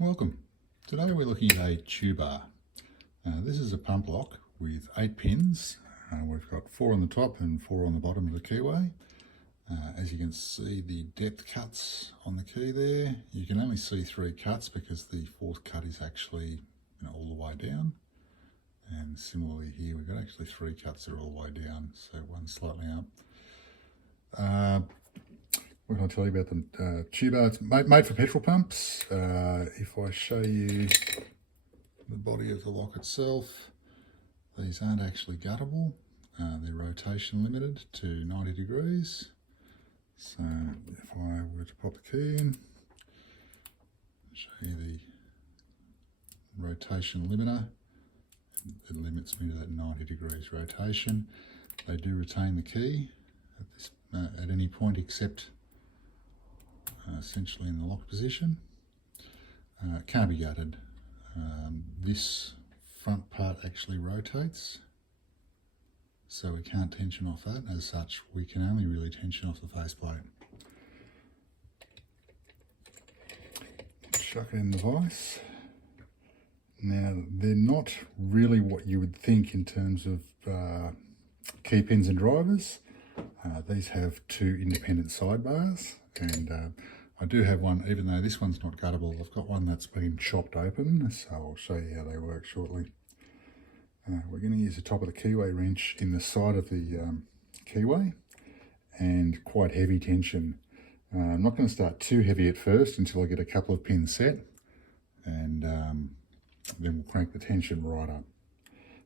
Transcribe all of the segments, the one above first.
Welcome. Today we're looking at a Tubar. This is a pump lock with 8 pins. We've got 4 on the top and 4 on the bottom of the keyway. As you can see, the depth cuts on the key there. You can only see 3 cuts because the 4th cut is actually all the way down. And similarly here, we've got actually 3 cuts that are all the way down, so one slightly up. What can I tell you about the Tubar? It's made for petrol pumps. If I show you the body of the lock itself, these aren't actually guttable. They're rotation limited to 90 degrees. So if I were to pop the key in, show you the rotation limiter, it limits me to that 90 degrees rotation. They do retain the key at any point except essentially in the lock position. It can't be gutted. This front part actually rotates, so we can't tension off that. As such, we can only really tension off the faceplate. Chuck it in the vise. Now, they're not really what you would think in terms of key pins and drivers. These have 2 independent sidebars, and I do have one, even though this one's not guttable. I've got one that's been chopped open, so I'll show you how they work shortly. We're going to use the top of the keyway wrench in the side of the keyway, and quite heavy tension. I'm not going to start too heavy at first until I get a couple of pins set, and then we'll crank the tension right up.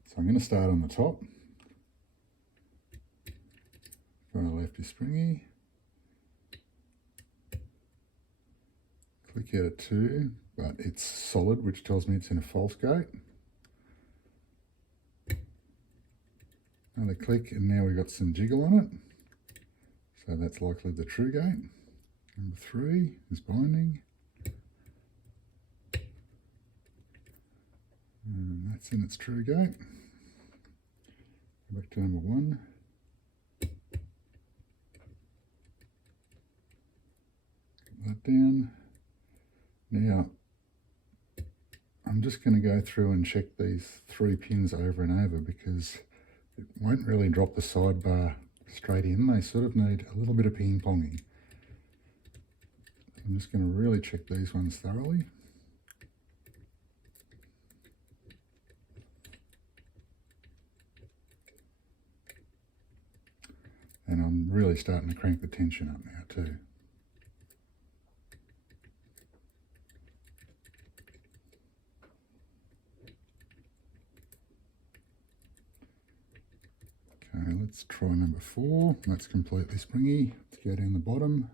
So I'm going to start on the top. Far left is springy. Click out at 2, but it's solid, which tells me it's in a false gate. Another click, and now we've got some jiggle on it. So that's likely the true gate. Number 3 is binding. And that's in its true gate. Go back to number 1. Put that down. Now, I'm just going to go through and check these 3 pins over and over because it won't really drop the sidebar straight in. They sort of need a little bit of ping-ponging. I'm just going to really check these ones thoroughly. And I'm really starting to crank the tension up now too. Okay, let's try number 4. That's completely springy. Let's go down the bottom.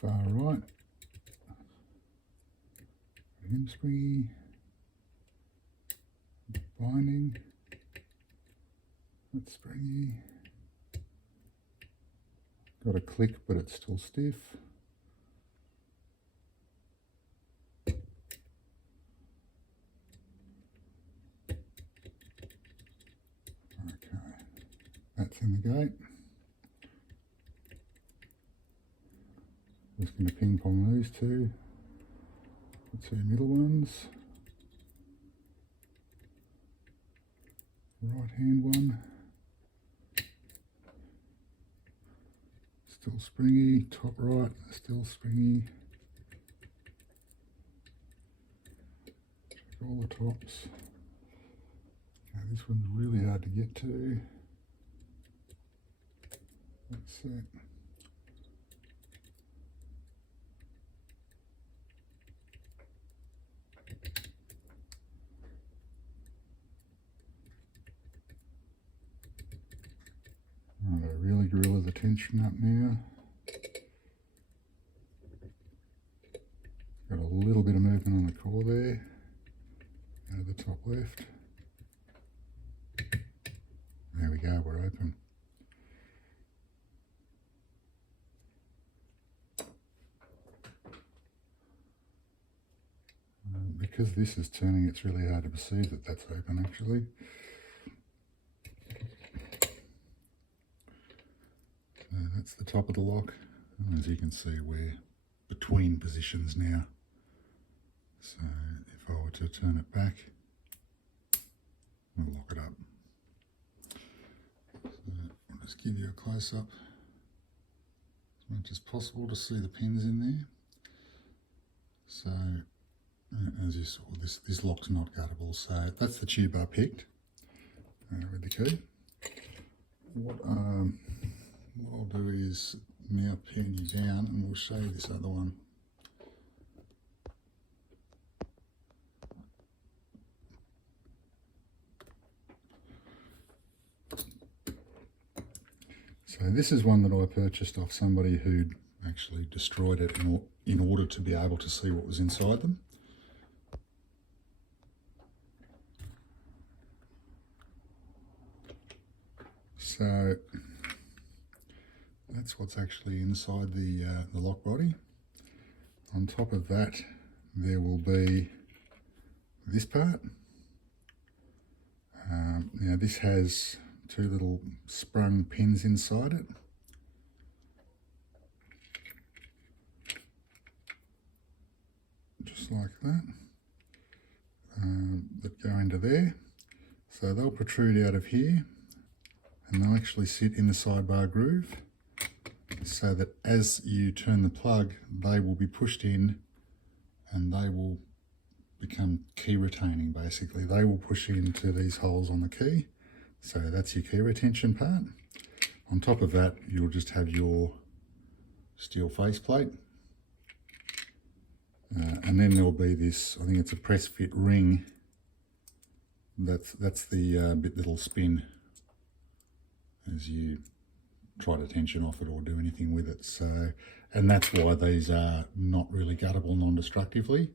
Far right. Again springy. Binding. That's springy. Got a click, but it's still stiff. That's in the gate. Just going to ping pong these 2, the 2 middle ones. Right hand one. Still springy. Top right, still springy. Check all the tops. Okay, this one's really hard to get to. That's it. Right, I really gorilla the tension up now. Got a little bit of movement on the core there. Out of the top left. There we go, we're open. Because this is turning, it's really hard to perceive that that's open actually. So that's the top of the lock. And as you can see, we're between positions now. So if I were to turn it back, we'll lock it up. So I'll just give you a close-up as much as possible to see the pins in there. So as you saw, this lock's not guttable, so that's the Tubar picked with the key. What I'll do is now pin you down and we'll show you this other one. So this is one that I purchased off somebody who'd actually destroyed it in order to be able to see what was inside them. So that's what's actually inside the lock body. On top of that, there will be this part. Now this has two little sprung pins inside it. Just like that. That go into there. So they'll protrude out of here and they'll actually sit in the sidebar groove, so that as you turn the plug, they will be pushed in and they will become key retaining basically. They will push into these holes on the key. So that's your key retention part. On top of that, you'll just have your steel faceplate. And then there'll be this, I think it's a press fit ring. That's the bit that'll spin as you try to tension off it or do anything with it. So, and that's why these are not really guttable non-destructively,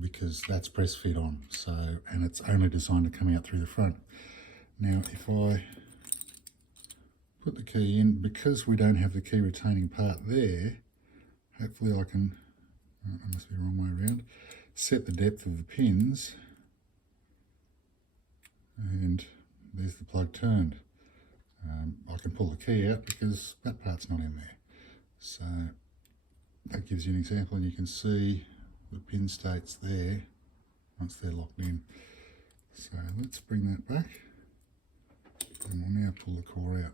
because that's press fit on. So, and it's only designed to come out through the front. Now, if I put the key in, because we don't have the key retaining part there, hopefully I can, I must be the wrong way around, set the depth of the pins, and there's the plug turned. I can pull the key out because that part's not in there. So that gives you an example, and you can see the pin states there once they're locked in. So let's bring that back, and we'll now pull the core out.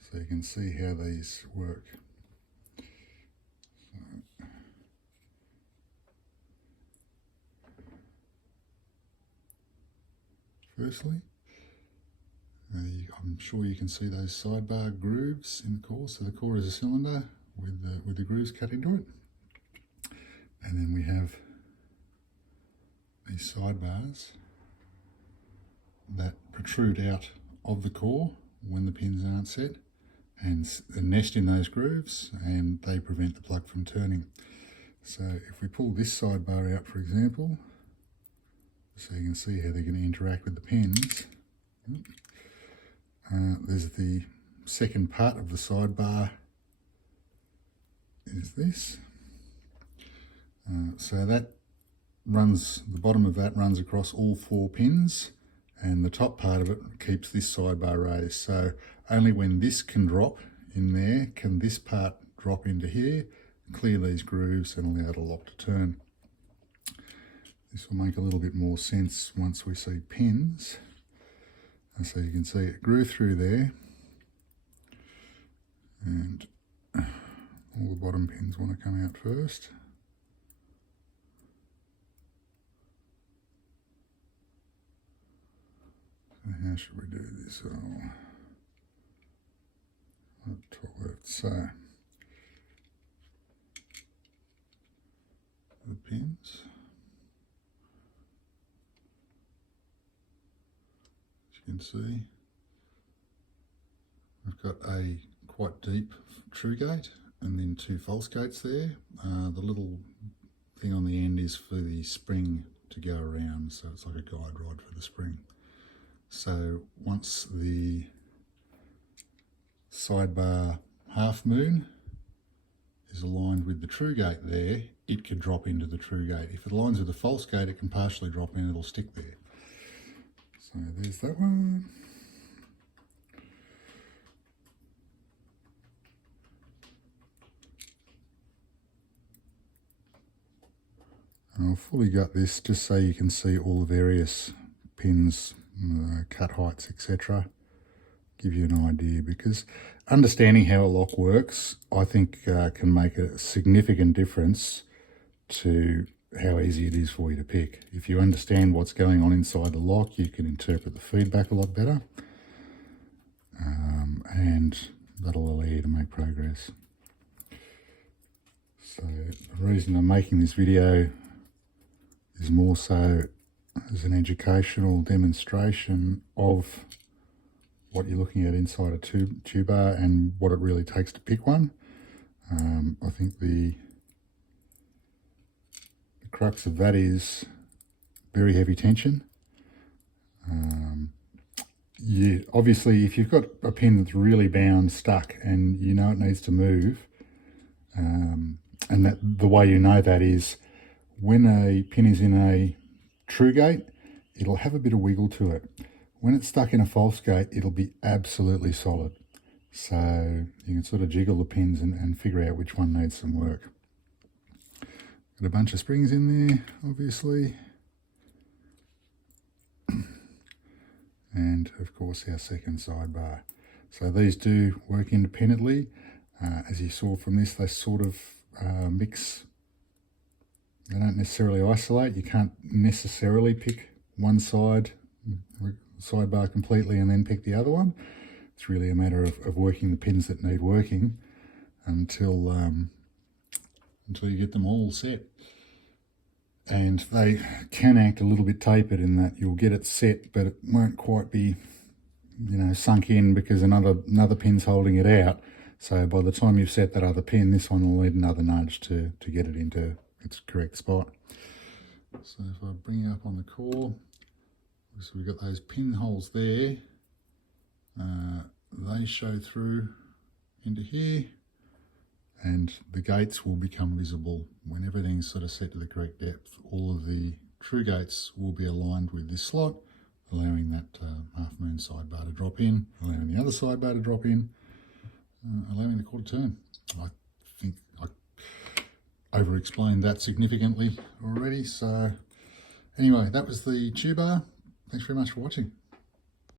So you can see how these work. So, firstly, I'm sure you can see those sidebar grooves in the core. So the core is a cylinder with the grooves cut into it. And then we have these sidebars that protrude out of the core when the pins aren't set and nest in those grooves, and they prevent the plug from turning. So if we pull this sidebar out, for example, so you can see how they're going to interact with the pins. There's the second part of the sidebar is this. So that runs, the bottom of that runs across all 4 pins, and the top part of it keeps this sidebar raised. So only when this can drop in there can this part drop into here, clear these grooves and allow the lock to turn. This will make a little bit more sense once we see pins. And so you can see it grew through there, and all the bottom pins want to come out first. So how should we do this? Top left. So the pins. You can see I've got a quite deep true gate and then 2 false gates there. The little thing on the end is for the spring to go around, so it's like a guide rod for the spring. So once the sidebar half moon is aligned with the true gate there, it can drop into the true gate. If it aligns with the false gate, it can partially drop in, it'll stick there. So there's that one. I'll fully gut this just so you can see all the various pins, cut heights, etc. Give you an idea, because understanding how a lock works, I think can make a significant difference to how easy it is for you to pick. If you understand what's going on inside the lock, you can interpret the feedback a lot better, and that'll allow you to make progress. So the reason I'm making this video is more so as an educational demonstration of what you're looking at inside a Tubar and what it really takes to pick one. I think the crux of that very heavy tension. Obviously, if you've got a pin that's really bound, stuck, and you know it needs to move, and that the way you know that is when a pin is in a true gate, it'll have a bit of wiggle to it. When it's stuck in a false gate, it'll be absolutely solid. So you can sort of jiggle the pins and figure out which one needs some work. Got a bunch of springs in there, obviously. And of course our second sidebar. So these do work independently. As you saw from this, they sort of mix. They don't necessarily isolate. You can't necessarily pick one sidebar completely and then pick the other one. It's really a matter of working the pins that need working until you get them all set. And they can act a little bit tapered in that you'll get it set, but it won't quite be, sunk in because another pin's holding it out. So by the time you've set that other pin, this one will need another nudge to get it into its correct spot. So if I bring it up on the core, so we've got those pinholes there. They show through into here, and the gates will become visible when everything's sort of set to the correct depth. All of the true gates will be aligned with this slot, allowing that half moon sidebar to drop in, allowing the other sidebar to drop in, allowing the quarter turn. I think I over-explained that significantly already. So anyway, that was the Tubar. Thanks very much for watching.